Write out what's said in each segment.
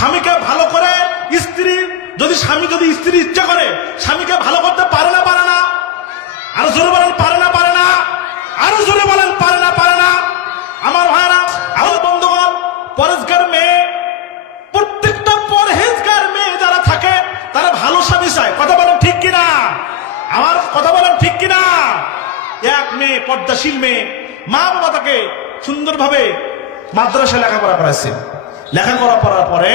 স্বামীকে ভালো করে স্ত্রী স্বামী যদি স্ত্রী ইচ্ছা করে স্বামীকে ভালো করতে পারে না পারে না? আরো জোরে বলেন পারে না পারে না? আরো জোরে বলেন পারে না পারে না? আমার ভাইরা, আমার বন্ধুগণ, পরেজগার মেয়ে, প্রত্যেকটা পরহেজগার মেয়ে যারা থাকে তারা ভালো স্বামী চায়। কথা বলেন ঠিক কিনা? আমার কথা বলেন ঠিক কিনা? এক মেয়ে, পর্দাশীল মেয়ে, মা বাবা তাকে সুন্দরভাবে মাদ্রাসায় লেখাপড়া করাইছে। লেখাপড়া করার পরে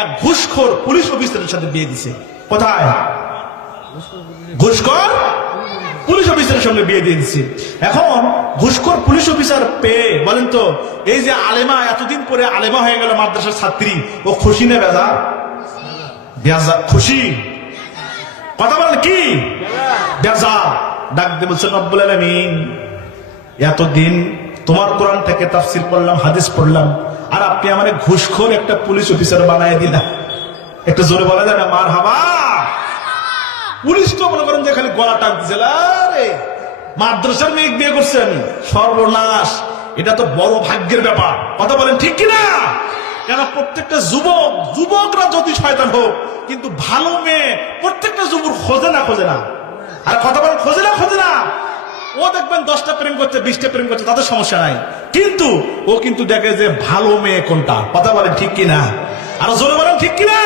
এক ঘুষখোর পুলিশ অফিসারের সাথে বিয়ে দিছে। কোথায়? ঘুষখোর পুলিশ অফিসারের সঙ্গে বিয়ে দিয়ে দিচ্ছে। এখন ঘুষখোর পুলিশ অফিসার পেয়ে বলেন তো, এই যে আলেমা, এতদিন পরে আলেমা হয়ে গেল, মাদ্রাসার ছাত্রী, ও খুশি না বেজা? বেজা, খুশি? কথা বলেন কি? বেজা। ডাক দিয়ে বলছেন, রব্বুল আলামিন, এতদিন তোমার কোরআন থেকে তাফসীর পড়লাম, হাদিস পড়লাম, আর আপনি আমার ঘুষখোর একটা পুলিশ অফিসার বানায় দিলেন। একটু জোরে বলা যায় না মারহাবা? পুলিশ তো মনে করেন যে খালি গলা টানতেছে, আরে মাদ্রাসার মেয়ে বিয়ে করছে আমি, সর্বনাশ। এটা তো বড় ভাগ্যের ব্যাপার। কথা বলেন ঠিক কিনা? কেন প্রত্যেকটা যুবকরা যদি শয়তান হোক, কিন্তু ভালো মেয়ে প্রত্যেকটা যুবক খোঁজে না খোঁজে না? আর কথা বলেন খোঁজে না খোঁজে না? ও দেখবেন 10টা প্রেম করছে, 20টা প্রেম করছে, তাদের সমস্যা নাই, কিন্তু ও কিন্তু দেখে যে ভালো মেয়ে কোনটা। কথা বলেন ঠিক কিনা? আরো জোরে বলেন ঠিক কিনা?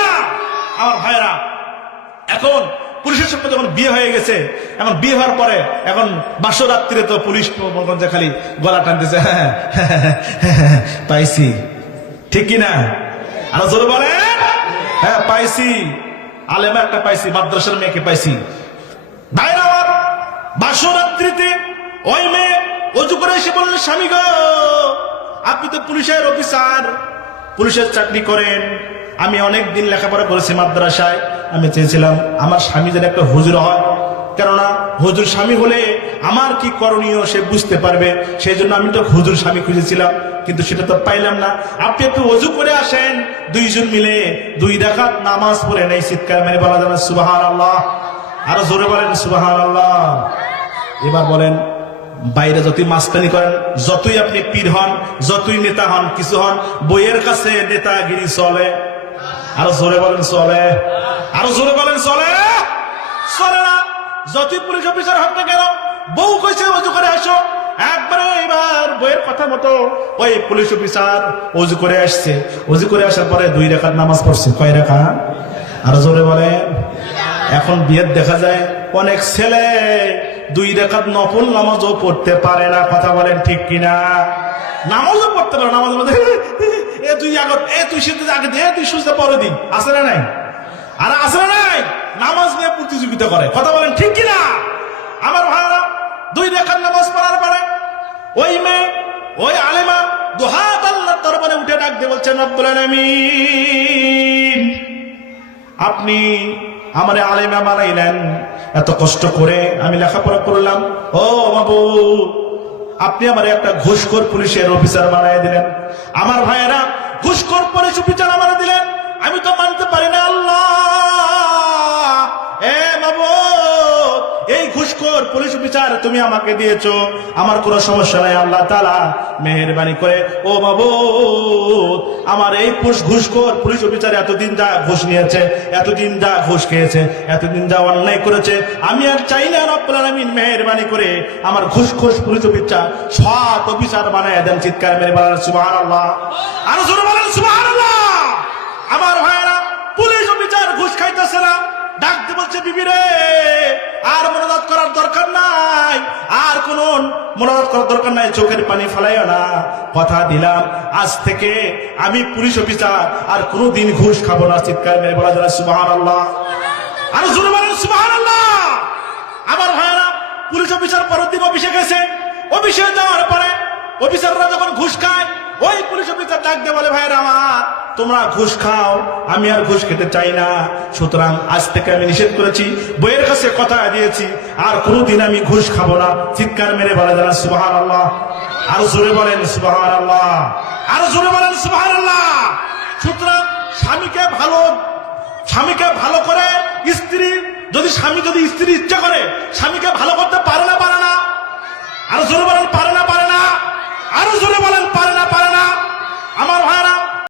আমার ভাইরা, এখন পুলিশের সঙ্গে যখন বিয়ে হয়ে গেছে, এখন বিয়ে হওয়ার পরে এখন বাসরাত্রিরে তো পুলিশ খালি গলা টানতেছে, পাইছি। ঠিক কিনা? আরো জোরে বলেন। হ্যাঁ পাইছি, আলেমা একটা পাইছি, মাদ্রাসার মেয়েকে পাইছি। ভাইরা আমার, বাসরাত্রিতে ওই মেয়ে অজু করে এসে বললেন, স্বামী গো, আপনি তো পুলিশের অফিসার, পুলিশের চাকরি করেন, আমি অনেক দিন লেখাপড়া করেছি মাদ্রাসায়, আমি চেয়েছিলাম আমার স্বামী যেন একটা হুজুর হয়, কেননা হুজুর স্বামী হলে আমার কি করণীয় সে বুঝতে পারবে, সেই জন্য আমি তো হুজুর স্বামী খুঁজেছিলাম, কিন্তু সেটা তো পাইলাম না। আপনি একটু অজু করে আসেন, দুইজন মিলে 2 রাকাত নামাজ পড়ে নেই। চিৎকার মেরে বলা যাবে সুবহানাল্লাহ। আরো জোরে বলেন সুবহানাল্লাহ। এবার বলেন, বাইরে যতই মাস্তানি করেন, যতই আপনি পীর হন, যতই নেতা হন, কিছু হন, বইয়ের কাছে নেতাগিরি চলে। আরো জোরে বলেন চলে? আরো জোরে বলেন চলে? চলে না। যতই পুলিশ অফিসার হন না কেন, বউ কইছে অজু করে আসো, একবারে এবার বইয়ের কথা মতো ওই পুলিশ অফিসার অজু করে আসছে। অজু করে আসার পরে 2 রাকাত নামাজ পড়ছে। কয় রাকাত? আরো জোরে বলে। এখন বিয়ের দেখা যায় অনেক ছেলে 2 রাকাত নফল নামাজও পড়তে পারে না। কথা বলেন ঠিক কিনা? নামাজও পড়তে পারে, নামাজের মধ্যে তুই শীতে আগে দে, তুই সুস্থ পরে দিন, আসে না নাই? আর আসে না নাই? নামাজ নিয়ে প্রতিযোগিতা করে। কথা বলেন ঠিক কিনা? আমার ভাইরা, 2 রাকাত নামাজ পড়ার পরে ওই মেয়ে, ওই আলেমা দুহাত আল্লাহর দরবারে উঠে ডাক দিয়ে বলছেন, রব্বুল আলামিন, আপনি আমারে আলেমা বানাইলেন, এত কষ্ট করে আমি লেখাপড়া করলাম, ও মাবুদ, আপনি আমারে একটা ঘুষখোর পুলিশের অফিসার বানাই দিলেন। আমার ভাইয়েরা, ঘুষখোর পুলিশ অফিসার আমারে দিলেন, আমি তো মানতে পারি না আল্লাহ। এ মাবুদ, এই ঘুষখোর পুলিশ অফিসার তুমি আমাকে দিয়েছো, আমার কোনো সমস্যা নাই, আল্লাহ তাআলা মেহেরবানি করে ও মাবুদ, আমার এই ঘুষখোর পুলিশ অফিসার এতদিন যা ঘুষ নিয়েছে, এতদিন যা ঘুষ খেয়েছে, এতদিন যা অন্যায় করেছে, আমি আর চাই না, রব্বুল আলামিন মেহেরবানি করে আমার ঘুষখোর পুলিশ অফিসার সৎ অফিসার বানায় দেন। চিৎকার মেরে বলেন সুবহানাল্লাহ। আর জোরে বলেন সুবহানাল্লাহ। আমার ভাইরা, পুলিশ অফিসার ঘুষ খাইতেছে না, ডাক দিয়ে বলছে, বিবি রে, আর মোনাজাত করার দরকার নাই, আর কোন মোনাজাত করার দরকার নাই, চোখের পানি ফেলাইও না, কথা দিলাম আজ থেকে আমি পুলিশ অফিসার আর কোনদিন ঘুষ খাবো না। চিৎকার মেরে বলা যায় সুবহানাল্লাহ। আর জোরে বলেন সুবহানাল্লাহ। আমার ভাইরা, পুলিশ অফিসার পরের দিন অফিসে গেছে। অফিসে যাওয়ার পরে অফিসাররা যখন ঘুষ খায়, ওই পুলিশ অফিসার ডাক দিয়ে বলে, ভাইরা আমার, তোমরা ঘুষ খাও, আমি আর ঘুষ খেতে চাই না, সুতরাং আজ থেকে আমি নিষেধ করেছি, বইয়ের কাছে কথা দিয়েছি, আর কোনদিন আমি ঘুষ খাবো না। চিৎকার মেরে বলা যায় সুবহানাল্লাহ। আরো জোরে বলেন সুবহানাল্লাহ। আরো জোরে বলেন সুবহানাল্লাহ। সুতরাং স্বামীকে ভালো করে স্ত্রী স্বামী যদি স্ত্রী ইচ্ছা করে স্বামীকে ভালো করতে পারে না পারে না? আরো জোরে বলেন পারে না পারে না? আরো জোরে বলেন পারে না পারে না? আমার ভাইরা,